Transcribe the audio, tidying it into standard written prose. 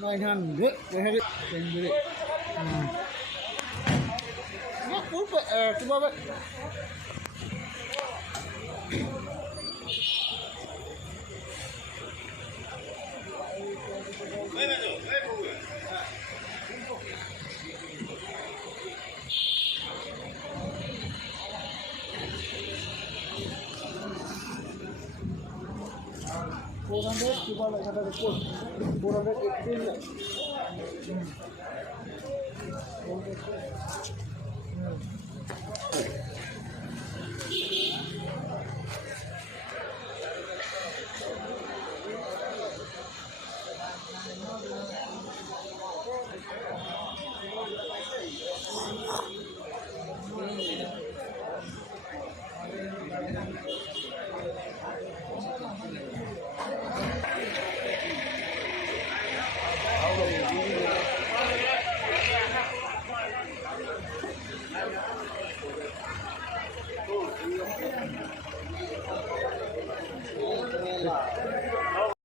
900. They have it. Can do it. Not good, but come on. $400, you got like another report. 418.